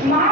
My